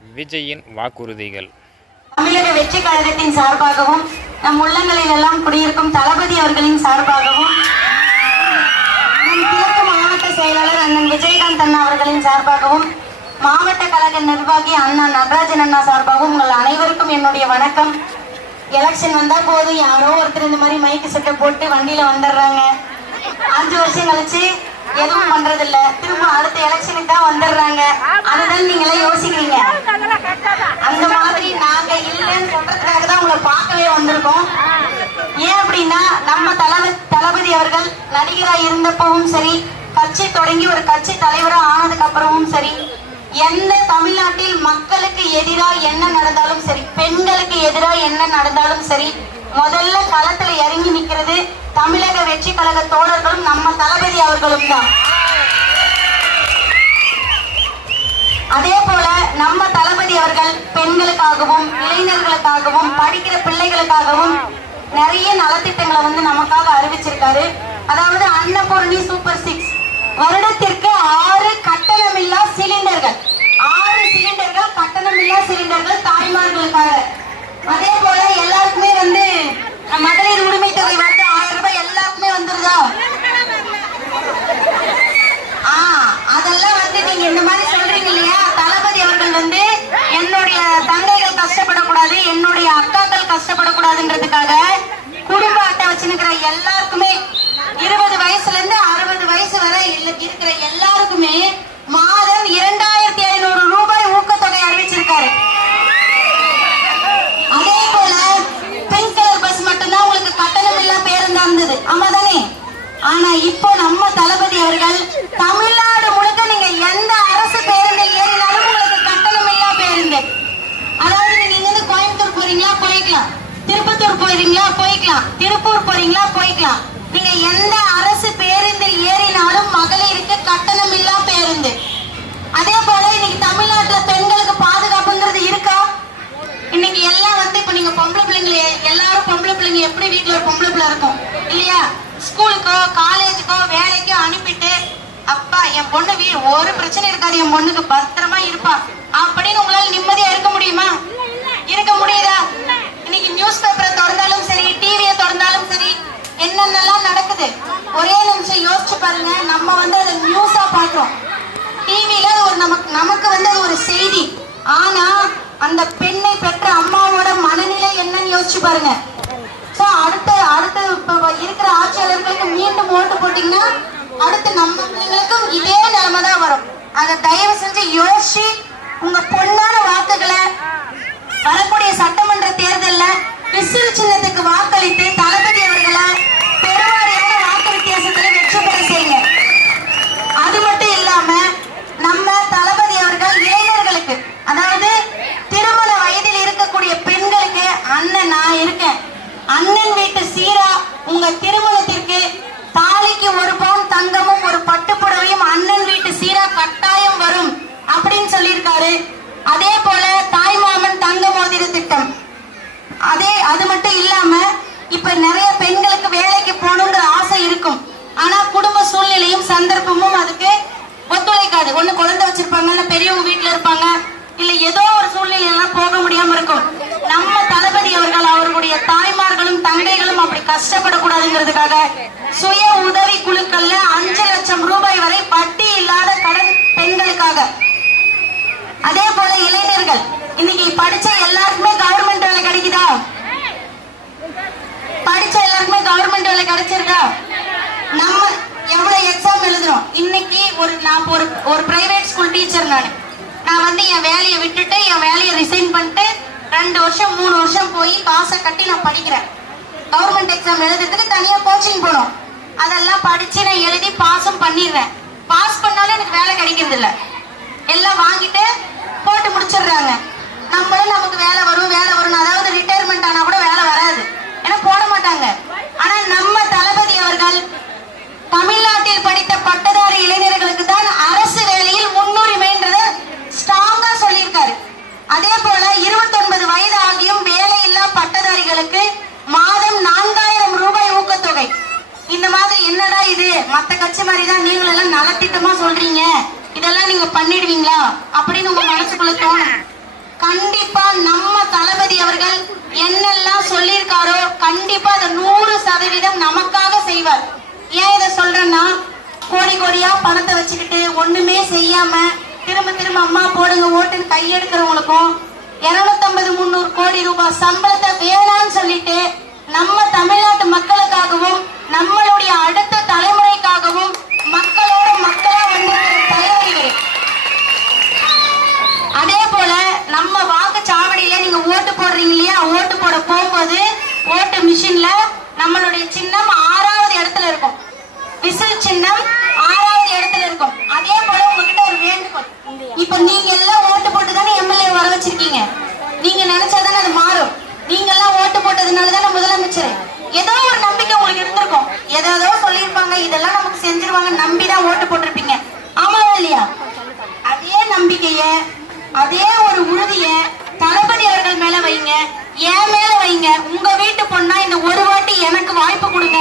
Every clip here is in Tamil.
விஜயின் வாக்குறுதிகள். தமிழக வெற்றி கழகத்தின் சார்பாகவும் நம் உள்ளங்களில் எல்லாம் குடியிருக்கும் தளபதி அவர்களின் சார்பாகவும் நம் கிழக்கு மாவட்ட செயலாளர் அண்ணன் விஜயகாந்த் அண்ணா அவர்களின் சார்பாகவும் மாவட்ட கழக நிர்வாகி அண்ணா நடராஜன் அண்ணா சார்பாகவும் உங்கள் அனைவருக்கும் என்னுடைய வணக்கம். எலெக்ஷன் வந்தா போதும் யாரோ ஒருத்தர் இந்த மாதிரி மைக்கு செட்டை போட்டு வண்டியில வந்துடுறாங்க. 5 வருஷம் கழிச்சு எதுவும் பண்றது இல்ல, திரும்ப அடுத்த எலெக்ஷனுக்கு தான் வந்துடுறாங்க. அதுதான் நீங்க எல்லாம் யோசிக்கிறீங்க. அந்த மாதிரி நாங்க இல்லைன்னு சொல்றதுக்காக தான் உங்களை பார்க்கவே வந்திருக்கோம். ஏன் அப்படின்னா நம்ம தளபதி அவர்கள் நடிகராக இருந்தப்பவும் சரி, கட்சி தொடங்கி ஒரு கட்சி தலைவராக ஆனதுக்கு அப்புறமும் சரி, எந்த தமிழ்நாட்டில் மக்களுக்கு எதிராக என்ன நடந்தாலும் சரி, பெண்களுக்கு எதிராக என்ன நடந்தாலும் சரி, முதல்ல களத்துல இறங்கி நிக்கிறது தமிழக வெற்றி கழக தோழர்களும் நம்ம தளபதி அவர்களும் தான். அதே போல நம்ம தளபதி அவர்கள் பெண்களுக்காகவும் இளைஞர்களுக்காகவும் படிக்கிற பிள்ளைகளுக்காகவும் நிறைய நலத்திட்டங்களை நமக்காக அறிவிச்சிருக்காரு. அதாவது அன்னபூர்ணி சூப்பர் 6 வருடத்திற்கு 6 கட்டணமில்லா சிலிண்டர்கள், 6 சிலிண்டர்கள் கட்டணமில்லா சிலிண்டர்கள் தாய்மார்களுக்காக. அதே போல எல்லாருக்குமே மகளிர் உரிமை தொகை 1000 ரூபாய் எல்லாருக்குமே வந்துருதா? அதெல்லாம் நீங்க இந்த மாதிரி சொல்றீங்க இல்லையா? தளபதி அவர்கள் என்னுடைய தங்கைகள் கஷ்டப்படக்கூடாது, என்னுடைய அக்காக்கள் கஷ்டப்படக்கூடாதுன்றதுக்காக குடும்ப அட்டை வச்சுருக்கிற எல்லாருக்குமே 20 வயசுல இருந்து 60 வயசு வரை இருக்கிற எல்லாருக்குமே மாதம் 2500 ரூபாய் ஊக்கத்தொகை அறிவிச்சிருக்காரு. அதே போல பிங்க் கலர் பஸ் மட்டும்தான் உங்களுக்கு கட்டணம் இல்லா பேருந்தா இருந்தது, ஆமா தானே? ஆனா இப்போ நம்ம தளபதி அவர்கள் தமிழ்நாடு முழுக்க நீங்க எந்த அரசு பேருந்தில் ஏறினாலும் உங்களுக்கு கட்டணம் இல்லா பேருந்து. அதாவது நீங்க இங்க கோயம்புத்தூர் போறீங்களா போய்க்கலாம், திருப்பத்தூர் போறீங்களா போய்க்கலாம், திருப்பூர் போறீங்களா போய்க்கலாம். நீங்க எந்த அரசு பேருந்தில் ஏறினாலும் மகளிருக்கு கட்டணம் இல்லா பேருந்து. அதே போல இன்னைக்கு தமிழ்நாட்டுல பெண்களுக்கு பாதுகாப்புங்கிறது இருக்கா? இன்னைக்கு எல்லாம் இப்ப நீங்க பொம்பளை பிள்ளைங்க எல்லாரும் பொம்பளை பிள்ளைங்க எப்படி வீட்டுல ஒரு பொம்பளை பிள்ளை இருக்கும் இல்லையா? ஸ்கூலுக்கோ காலேஜுக்கோ வேலைக்கோ அனுப்பிட்டு அப்பா என் பொண்ணு ஒரு பிரச்சனை இருக்காது, என் பொண்ணுக்கு பத்திரமா இருப்பா அப்படின்னு உங்களால நிம்மதியா இருக்க முடியுமா? இருக்க முடியுதா? இன்னைக்கு நியூஸ் பேப்பரை திறந்தாலும் சரி, டிவியை திறந்தாலும் சரி, என்னென்னலாம் நடக்குது ஒரே நிமிஷம் யோசிச்சு பாருங்க. நம்ம அதை நியூஸா பாக்குறோம், டிவியில நமக்கு அது ஒரு செய்தி. ஆனா அந்த பெண்ணை பெற்ற அம்மாவோட மனநிலை என்னன்னு யோசிச்சு பாருங்க. அடுத்து இருக்கிற ஆட்சியாளர்களுக்கு மீண்டும் ஓட்டு போட்டீங்கன்னா அடுத்து நம்ம பிள்ளைங்களுக்கும் இதே நிலைமை தான் வரும். அதை தயவு செஞ்சு யோசிச்சு உங்க பொண்ணான வாக்குகளை வரக்கூடிய சட்டமன்ற தேர்தலில் விசில் சின்னத்துக்கு வாக்களித்து தளபதி அவர்களை பெருவாரியான வாக்கு வித்தியாசத்துல வெற்றி பெற செய்யுங்க. அது மட்டும் இல்லாம நம்ம தளபதி அவர்கள் இளைஞர்களுக்கு, அதாவது திருமண வயதில் இருக்கக்கூடிய பெண்களுக்கு, அண்ணன் நான் இருக்கேன், அண்ணன் வீட்டு சீரா உங்க திருமணத்திற்கு தாலிக்கு 1 பவுன் தங்கமும் 1 பட்டு புடவையும் அண்ணன் வீட்டு சீரா கட்டாயம் வரும் அப்படின்னு சொல்லியிருக்காரு. அதே போல தாய்மாமன் தங்க மோதிர திட்டம். அது மட்டும் இல்லாம இப்ப நிறைய பெண்களுக்கு வேலைக்கு போகணுங்கிற ஆசை இருக்கும். ஆனா குடும்ப சூழ்நிலையும் சந்தர்ப்பமும் அதுக்கு ஒத்துழைக்காது. ஒண்ணு குழந்தை வச்சிருப்பாங்க, இல்ல பெரியவங்க வீட்டுல இருப்பாங்க, இல்ல ஏதோ ஒரு சூழ்நிலையெல்லாம் போக முடியாம இருக்கும். நம்ம தளபதி அவர்கள் அவர்களுடைய தாய்மார்களும் தங்கைகளும் அப்படி கஷ்டப்படக்கூடாதுங்கிறதுக்காக சுய உதவி குழுக்கள்ல 5 லட்சம் ரூபாய் வரை வட்டி இல்லாத கடன் பெண்களுக்காக. அதே போல இளைஞர்கள், இன்னைக்கு படிச்ச எல்லாருக்குமே கவர்மெண்ட் வேலை கிடைக்குதா? படிச்ச எல்லாருக்குமே கவர்மெண்ட் வேலை கிடைச்சிருக்கா? நம்ம எவ்வளவு எக்ஸாம் எழுதுறோம். இன்னைக்கு நான் ஒரு பிரைவேட் ஸ்கூல் டீச்சர். நான் என் வேலையை விட்டுட்டு என் வேலையை ரிசைன் பண்ணிட்டு 2 வருஷம் 3 வருஷம் போய் காசை கட்டி நான் படிக்கிறேன். கவர்மெண்ட் எக்ஸாம் எழுதுறதுக்கு தனியா கோச்சிங் போனோம். அதெல்லாம் படிச்சு நான் எழுதி பாஸும் பண்ணிடுறேன். பாஸ் பண்ணாலும் எனக்கு வேலை கிடைக்கிறது இல்லை, எல்லாம் வாங்கிட்டு போட்டு முடிச்சிடுறாங்க. நமக்கு வேலை வரும் அதாவது ரிட்டையர்மெண்ட் ஆனா கூட வேலை வராது, ஏன்னா போட மாட்டாங்க. ஆனா நம்ம தளபதி அவர்கள் தமிழ்நாட்டில் படித்த பட்டதாரி இளைஞர்களுக்கு தான் அரசு வேலையில் முன்னுரிமைன்றத ஸ்ட்ராங்கா சொல்லியிருக்காரு. அதே போல 29 வயது ஆகியும் வேலையில்லா பட்டதாரிகளுக்கு மாதம் 4000 ரூபாய் ஊக்கத்தொகை. இந்த மாதிரி என்னடா இது, மத்த கட்சி மாதிரி தான் நீங்களும் எல்லாம் நலத்திட்டமா சொல்றீங்க, இதெல்லாம் நீங்க பண்ணிடுவீங்களா அப்படின்னு உங்க மனசுக்குள்ள தோணும். என்னெல்லாம் சொல்லியிருக்காரோ கண்டிப்பா அதை 100% நமக்காக செய்வார். ஏன் இதை சொல்றேன்னா, கோடி கோடியா பணத்தை வச்சுக்கிட்டு ஒண்ணுமே செய்யாம திரும்ப திரும்ப அம்மா போடுங்க ஓட்டுன்னு கையெடுக்கிறவங்களுக்கும் 250-300 கோடி ரூபாய் சம்பளத்தை வேணான்னு சொல்லிட்டு நம்ம தமிழ்நாட்டு மக்களுக்காகவும் நம்மளுடைய அடுத்த தலைமுறைக்காகவும் மக்களோட மக்களா வந்திருக்கிற தலைவர் இவரு. அதே போல நம்ம வாக்குச்சாவடியில நீங்க ஓட்டு போடுறீங்க இல்லையா, ஓட்டு போட போகும்போது ஓட்டு மிஷின்ல நம்மளுடைய சின்னம் 6வது இடத்துல இருக்கும். விசில் சின்னம் 6வது இடத்துல இருக்கும். அதே போல உங்ககிட்ட ஒரு வேண்டுகோள், இப்ப நீங்க எல்லாம் ஓட்டு போட்டு தானே எம்எல்ஏ வர வச்சிருக்கீங்க. நீங்க நினைச்சாதானே அது மாறும். நீங்க எல்லாம் ஓட்டு போட்டதுனால தானே முதலமைச்சர். ஏதோ ஒரு நம்பிக்கை உங்களுக்கு இருந்திருக்கும். ஏதோ சொல்லியிருப்பாங்க, இதெல்லாம் நமக்கு செஞ்சிருவாங்க, நம்பிதான் ஓட்டு போட்டிருப்பீங்க. ஆமாவா இல்லையா? அதே நம்பிக்கைய, அதே ஒரு உறுதிய தளபதி அவர்கள் மேல வைங்க, என் மேல வைங்க. உங்க வீட்டு பொண்ணா இந்த ஒரு வாட்டி எனக்கு வாய்ப்பு கொடுங்க.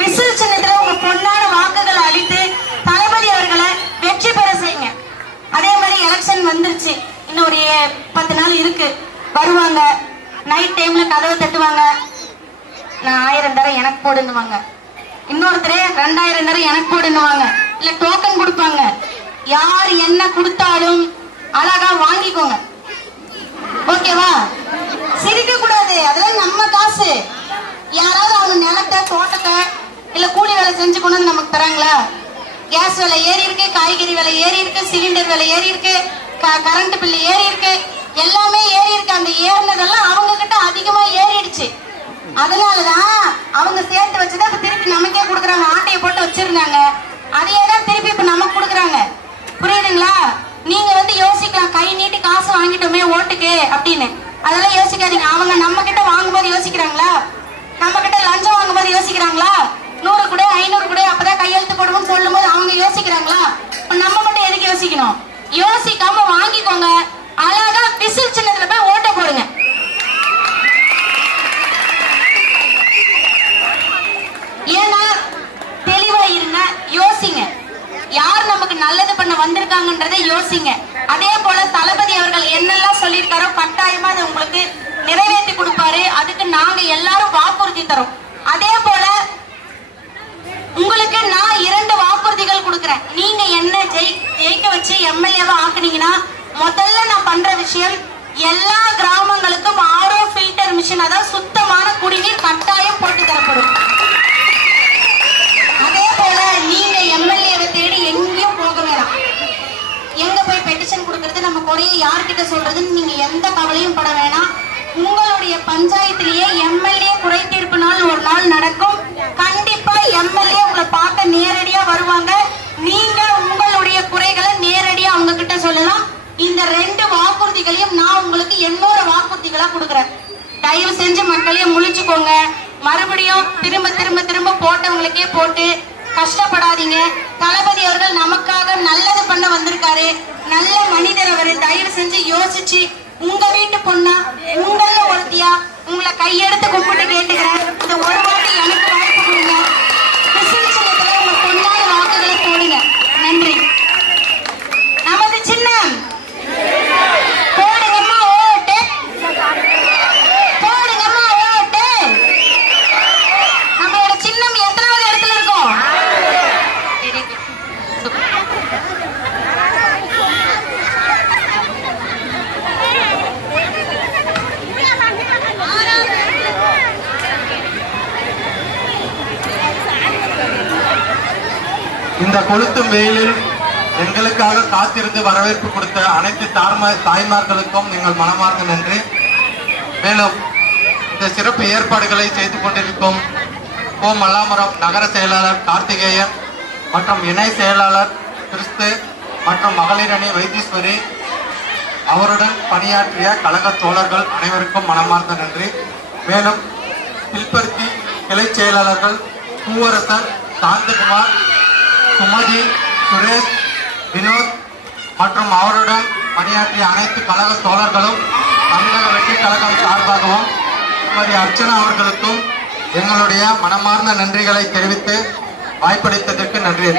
விசில் சின்னத்துல உங்க பொண்ணான வாக்குகளை அளித்து தளபதி அவர்களை வெற்றி பெற செய்யுங்க. அதே மாதிரி எலெக்ஷன் வந்துருச்சு, இன்னும் ஒரு 10 நாள் இருக்கு. வருவாங்க, நைட் டைம்ல கதவை தட்டுவாங்க, நான் 1000 தரம் எனக்கு போடுன்னுவாங்க. இன்னொருத்தரே 2000 தரம் எனக்கு போடுன்னுவாங்க. இல்ல டோக்கன் கொடுப்பாங்க. யார் என்ன கொடுத்தாலும் அழகா வாங்கிக்கோங்க. ஓகேவா? சிரிக்க கூடாது, அதெல்லாம் நம்ம காசு. யாராவது அவங்க நிலத்தை தோட்டத்தை இல்ல கூலி வேலை செஞ்சு கொண்டு வந்து நமக்கு தராங்களா? கேஸ் விலை ஏறி இருக்கு, காய்கறி விலை ஏறி இருக்கு, சிலிண்டர் விலை ஏறி இருக்கு, கரண்ட் பில்லு ஏறி இருக்கு, எல்லாமே ஏறி இருக்கு. அந்த ஏறினதெல்லாம் அவங்க கிட்ட அதிகமா ஏறிடுச்சு. அதனாலதான் அவங்க சேர்த்து வச்சுதான் இப்ப திருப்பி நமக்கே கொடுக்குறாங்க. ஆட்டையை போட்டு வச்சிருந்தாங்க, அதையே தான் திருப்பி இப்ப நமக்கு கொடுக்குறாங்க. புரியுதுங்களா? நீங்க யோசிக்கலாம், கை நீட்டி காசு வாங்கிட்டோமே ஓட்டுக்கு அப்படின்னு. அதெல்லாம் யோசிக்காதீங்க. அவங்க நம்ம கிட்ட வாங்கும்போது யோசிக்கிறாங்களா? நம்ம கிட்ட லஞ்சம் வாங்கும்போது யோசிக்கிறாங்களா? 100 கூட 500 கூட அப்பதான் கையெழுத்து போடுவோம்னு சொல்லும் போது அவங்க யோசிக்கிறாங்களா? நம்ம மட்டும் எதுக்கு யோசிக்கணும்? யோசிக்காம வாங்கிக்கோங்க. அழகா விசில் சின்னத்துல போய் ஓட்ட போடுங்க. ஏன்னா தெளிவா இருங்க, யோசிங்க. யார் நமக்கு நல்லது பண்ண வந்திருக்காங்கன்றதை யோசிங்க. அதே போல தளபதி அவர்கள் என்னெல்லாம் சொல்லியிருக்காரோ கட்டாயமா அதை உங்களுக்கு நிறைவேற்றி கொடுப்பாரு. அதுக்கு நாங்க எல்லாரும் வாக்குறுதி தரோம். அதே போல உங்களுக்கு நான் 2 வாக்குறுதிகள் கொடுக்குறேன். நீங்க என்ன ஜெயிக்க வச்சு எம்எல்ஏவா ஆக்குனீங்கன்னா, முதல்ல நான் பண்ற விஷயம், எல்லா கிராமங்களுக்கும் RO ஃபில்டர் மிஷின், அதாவது சுத்தமான குடிநீர் கட்டாயம் போட்டு தரப்படும். அதே போல நீங்க எம்எல்ஏவை தேடி எங்கேயும் போக வேணாம். எங்க போய் பெட்டிஷன் கொடுக்கறது, நம்ம குறைய யார்கிட்ட சொல்றதுன்னு நீங்க எந்த கவலையும் பட வேணாம். உங்களுடைய பஞ்சாயத்திலேயே எம்எல்ஏ குறை தீர்ப்பு நாள் ஒரு நாள் நடக்கும். கண்டிப்பா எம்எல்ஏ உங்களை பார்க்க நேரடியா வருவாங்க. நீங்க உங்களுடைய குறைகளை நேரடியா அவங்க கிட்ட சொல்லலாம். இந்த 2 வாக்குறுதிகளையும் நான் உங்களுக்கு என்னோட வாக்குறுதிகளா கொடுக்குறேன். தயவு செஞ்சு மக்களே முழிச்சுக்கோங்க. மறுபடியும் திரும்ப திரும்ப திரும்ப போட்டவங்களுக்கே போட்டு கஷ்டப்படாதீங்க. தளபதி அவர்கள் நமக்காக நல்லது பண்ண வந்திருக்காரு. நல்ல மனிதர் அவரு. தயவு செஞ்சு யோசிச்சு உங்க வீட்டு பொண்ணா, உங்கள ஒருத்தியா உங்களை கையெடுத்து கும்பிட்டு கேட்டுக்கிறேன், இந்த ஒரு வாட்டி எனக்கு வாய்ப்பு கொடுங்க. விசில் சின்னத்துல உங்க பொண்ணான வாக்குகளை போடுங்க. நன்றி. நமது சின்னம் போடுங்கம்மா ஓட்டு, போடுங்கம்மா ஓட்டு. நம்மளோட சின்னம் எத்தனாவது இடத்துல இருக்கும்? இந்த கொளுத்தும் வெயிலில் எங்களுக்காக காத்திருந்து வரவேற்பு கொடுத்த அனைத்து தாய்மார்களுக்கும் எங்கள் மனமார்ந்த நன்றி. மேலும் இந்த சிறப்பு ஏற்பாடுகளை செய்து கொண்டிருக்கும் மல்லாமரம் நகர செயலாளர் கார்த்திகேயன் மற்றும் இணை செயலாளர் கிறிஸ்து மற்றும் மகளிர் அணி வைத்தீஸ்வரி, அவருடன் பணியாற்றிய கழக தோழர்கள் அனைவருக்கும் மனமார்ந்த நன்றி. மேலும் பில்பர்த்தி கிளை செயலாளர்கள் பூவரசன், சாந்தகுமார், சுமதி, சுரேஷ், வினோத் மற்றும் அவருடன் பணியாற்றிய அனைத்து கழக தோழர்களும் தமிழக வெற்றி கழகம் சார்பாகவும் திருமதி அர்ச்சனா அவர்களுக்கும் எங்களுடைய மனமார்ந்த நன்றிகளை தெரிவித்து வாய்ப்பளித்ததற்கு நன்றி.